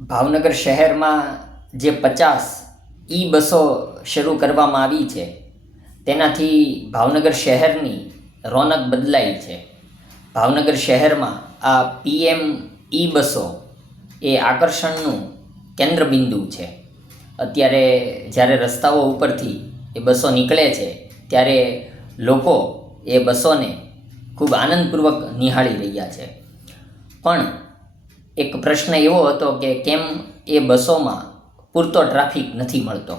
ભાવનગર શહેરમાં જે પચાસ ઈ બસો શરૂ કરવામાં આવી છે, તેનાથી ભાવનગર શહેરની રોનક બદલાઈ છે. ભાવનગર શહેરમાં આ પીએમ ઈ બસો એ આકર્ષણનું કેન્દ્રબિંદુ છે. અત્યારે જ્યારે રસ્તાઓ ઉપરથી એ બસો નીકળે છે, ત્યારે લોકો એ બસોને ખૂબ આનંદપૂર્વક નિહાળી રહ્યા છે. પણ એક પ્રશ્ન એવો હતો કે કેમ એ બસોમાં પૂરતો ટ્રાફિક નથી મળતો?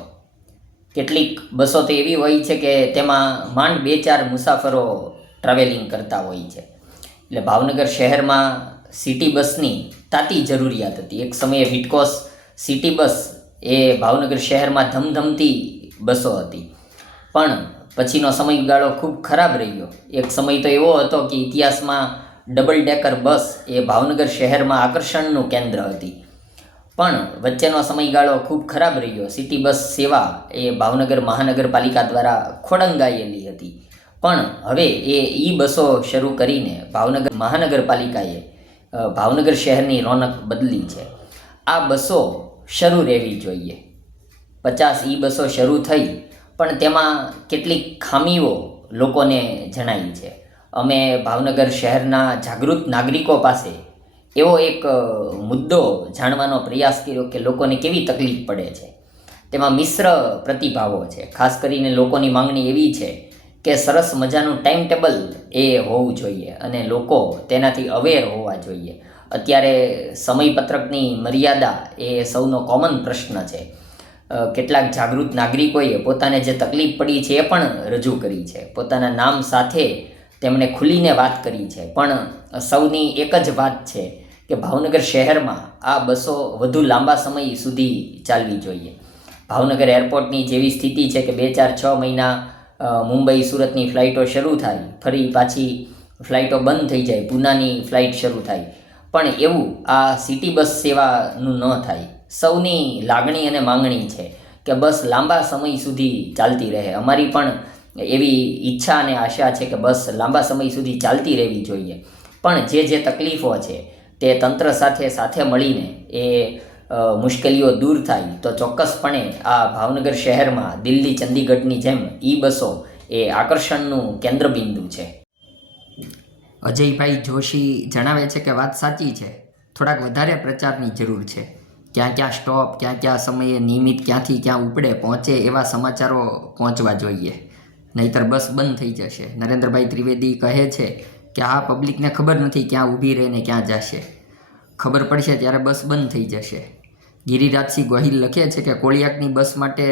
કેટલીક બસો તો એવી હોય છે કે તેમાં માંડ બે ચાર મુસાફરો ટ્રાવેલિંગ કરતા હોય છે. એટલે ભાવનગર શહેરમાં સિટી બસની તાતી જરૂરિયાત હતી. એક સમયે વિટકોસ સિટી બસ એ ભાવનગર શહેરમાં ધમધમતી બસો હતી. પણ પછીનો સમયગાળો ખૂબ ખરાબ રહ્યો. એક સમય તો એવો હતો કે ઇતિહાસમાં ડબલ ડેકર બસ એ ભાવનગર શહેરમાં આકર્ષણનું કેન્દ્ર હતી. પણ વચ્ચેનો સમયગાળો ખૂબ ખરાબ રહ્યો. સિટી બસ સેવા એ ભાવનગર મહાનગરપાલિકા દ્વારા ખોડંગાયેલી હતી. પણ હવે એ ઈ બસો શરૂ કરીને ભાવનગર મહાનગરપાલિકાએ ભાવનગર શહેરની રોનક બદલી છે. આ બસો શરૂ રહેવી જોઈએ. પચાસ ઈ બસો શરૂ થઈ, પણ તેમાં કેટલીક ખામીઓ લોકોને જણાઈ છે. અમે ભાવનગર શહેરના જાગૃત નાગરિકો પાસે એવો એક મુદ્દો જાણવાનો પ્રયાસ કર્યો કે લોકોને કેવી તકલીફ પડે છે. તેમાં મિશ્ર પ્રતિભાવો છે. ખાસ કરીને લોકોની માંગણી એવી છે કે સરસ મજાનું ટાઈમ ટેબલ એ હોવું જોઈએ અને લોકો તેનાથી અવેર હોવા જોઈએ. અત્યારે સમયપત્રકની મર્યાદા એ સૌનો કોમન પ્રશ્ન છે. કેટલાક જાગૃત નાગરિકોએ પોતાને જે તકલીફ પડી છે એ પણ રજૂ કરી છે. પોતાના નામ સાથે તેમણે ખુલીને વાત કરી છે. પણ સૌની એક જ વાત છે કે ભાવનગર શહેરમાં આ બસો વધુ લાંબા સમય સુધી ચાલવી જોઈએ. ભાવનગર એરપોર્ટની જેવી સ્થિતિ છે કે બે ચાર છ મહિના મુંબઈ સુરતની ફ્લાઇટો શરૂ થાય, ફરી પાછી ફ્લાઇટો બંધ થઈ જાય, પૂનાની ફ્લાઇટ શરૂ થાય. પણ એવું આ સિટી બસ સેવાનું ન થાય. સૌની લાગણી અને માંગણી છે કે બસ લાંબા સમય સુધી ચાલતી રહે. અમારી પણ એવી ઈચ્છા અને આશા છે કે બસ લાંબા સમય સુધી ચાલતી રહેવી જોઈએ. પણ જે જે તકલીફો છે તે તંત્ર સાથે સાથે મળીને એ મુશ્કેલીઓ દૂર થાય તો ચોક્કસપણે આ ભાવનગર શહેરમાં દિલ્હી ચંદીગઢની જેમ ઈ બસો એ આકર્ષણનું કેન્દ્રબિંદુ છે. અજયભાઈ જોશી જણાવે છે કે વાત સાચી છે. થોડાક વધારે પ્રચારની જરૂર છે. ક્યાં ક્યાં સ્ટોપ, ક્યાં ક્યાં સમયે નિયમિત ક્યાંથી ક્યાં ઉપડે, પહોંચે એવા સમાચારો પહોંચવા જોઈએ. નહીતર બસ બંધ થઈ જશે. નરેન્દ્રભાઈ ત્રિવેદી કહે છે કે આ પબ્લિકને ખબર નથી ક્યાં ઊભી રહીને ક્યાં જશે. ખબર પડશે ત્યારે બસ બંધ થઈ જશે. ગિરિરાજસિંહ ગોહિલ લખે છે કે કોળિયાકની બસ માટે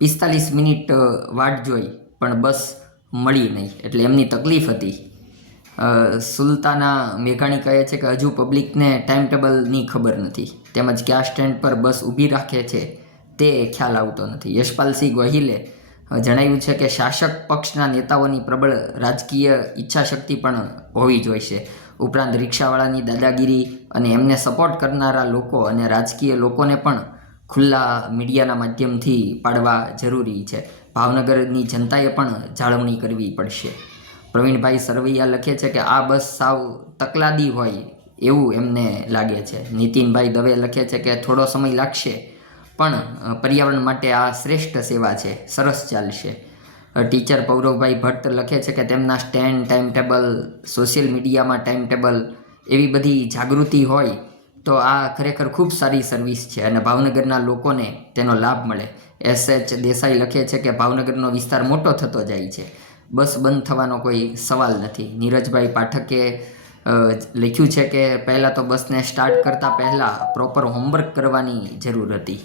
પિસ્તાલીસ મિનિટ વાટ જોઈ, પણ બસ મળી નહીં. એટલે એમની તકલીફ હતી. સુલતાના મેઘાણી કહે છે કે હજુ પબ્લિકને ટાઈમ ટેબલની ખબર નથી. તેમજ કયા સ્ટેન્ડ પર બસ ઊભી રાખે છે તે ખ્યાલ આવતો નથી. યશપાલસિંહ ગોહિલે જણાવ્યું છે કે શાસક પક્ષના નેતાઓની પ્રબળ રાજકીય ઈચ્છાશક્તિ પણ હોવી જોઈશે ઉપરાંત રિક્ષાવાળાની દાદાગીરી અને એમને સપોર્ટ કરનારા લોકો અને રાજકીય લોકોને પણ ખુલ્લા મીડિયાના માધ્યમથી પાડવા જરૂરી છે. ભાવનગરની જનતાએ પણ જાળવણી કરવી પડશે. પ્રવીણભાઈ સરવૈયા લખે છે કે આ બસ સાવ તકલાદી હોય એવું એમને લાગે છે. નીતિનભાઈ દવે લખે છે કે થોડો સમય લાગશે પણ પર્યાવરણ માટે આ શ્રેષ્ઠ સેવા છે, સરસ ચાલશે ટીચર પૌરવભાઈ ભટ્ટ લખે છે કે તેમના સ્ટેન્ડ ટાઈમ ટેબલ સોશિયલ મીડિયામાં ટાઈમ ટેબલ એવી બધી જાગૃતિ હોય તો આ ખરેખર ખૂબ સારી સર્વિસ છે અને ભાવનગરના લોકોને તેનો લાભ મળે. એસ એચ દેસાઈ લખે છે કે ભાવનગરનો વિસ્તાર મોટો થતો જાય છે. બસ બંધ થવાનો કોઈ સવાલ નથી. નીરજભાઈ પાઠકે લખ્યું છે કે પહેલાં તો બસને સ્ટાર્ટ કરતાં પહેલાં પ્રોપર હોમવર્ક કરવાની જરૂર હતી.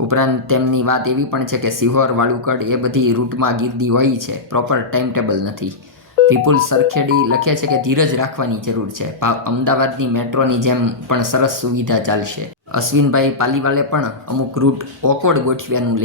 ઉપરાંત તેમની વાત એવી પણ છે કે સિહોર વાળુકડ એ બધી રૂટમાં ગીર્દી હોય છે. પ્રોપર ટાઈમ ટેબલ નથી. વિપુલ સરખેડી લખે છે કે ધીરજ રાખવાની જરૂર છે. અમદાવાદની મેટ્રોની જેમ પણ સરસ સુવિધા ચાલશે. અશ્વિનભાઈ પાલીવાલે પણ અમુક રૂટ ઓકવર્ડ ગોઠવ્યાનું